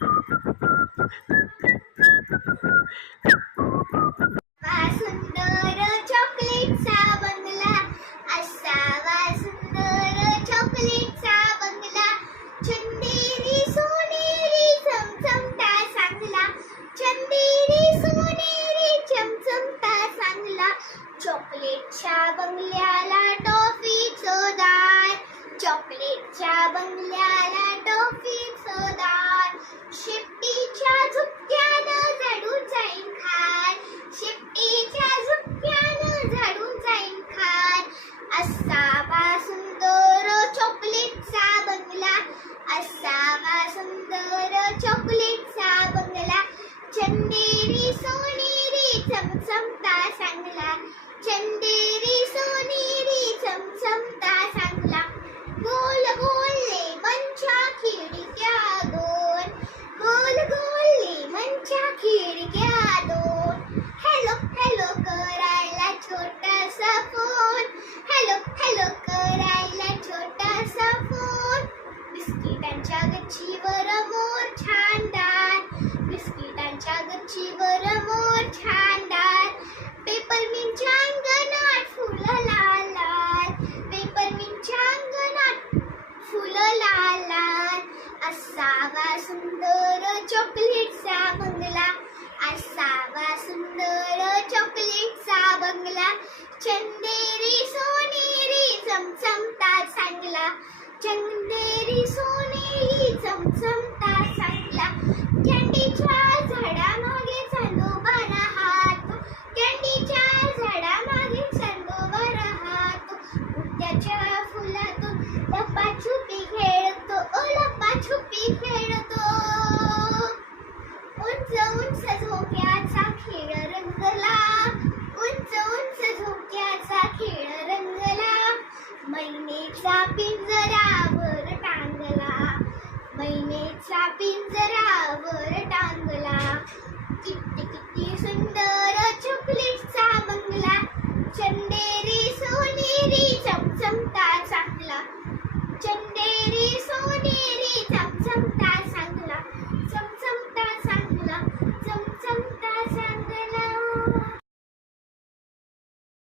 सुंदर चॉकलेटचा बंगला असावा, सुंदर चॉकलेटचा बंगला, चंदेरी सोनेरी चमचमता चांगला, चंदेरी सोनेरी चमचमता चांगला, चॉकलेटच्या बंगल्याला टॉफीचं दार, चॉकलेटच्या बंगल्याला टॉफीचं दार, शेपटीच्या झुपक्यानं जडून जाईन खार, शेपटीच्या झुपक्यानं झाडून जाईन खार, असावा सुंदर चॉकलेटचा बंगला, असावा सुंदर चॉकलेटचा बंगला, चंदेरी सोनेरी चमचमता चांगला, चंदेरी सोनेरी चमचमता चांगला, गोल गोल लेमनच्या खिडक्या दोन, गोल गोल लेमनच्या खिडक्या दोन, हॅलो हॅलो करायला छोटासा फोन, हॅलो हॅलो करायला छोटासा फोन, बिस्किटांच्या गच्चीवर मोर छानदार, बिस्किटांच्या गच्चीवर मोर छानदार, पेपरमिंटच्या अंगणात फुलं लाल लाल, पेपरमिंटच्या अंगणात फुलं लाल लाल, असावा सुंदर चॉकलेटचा बंगला, असावा सुंदर चॉकलेटचा बंगला, चंदेरी सोनेरी चमचमता चांगला, चंदेरी सोनेरी चमचम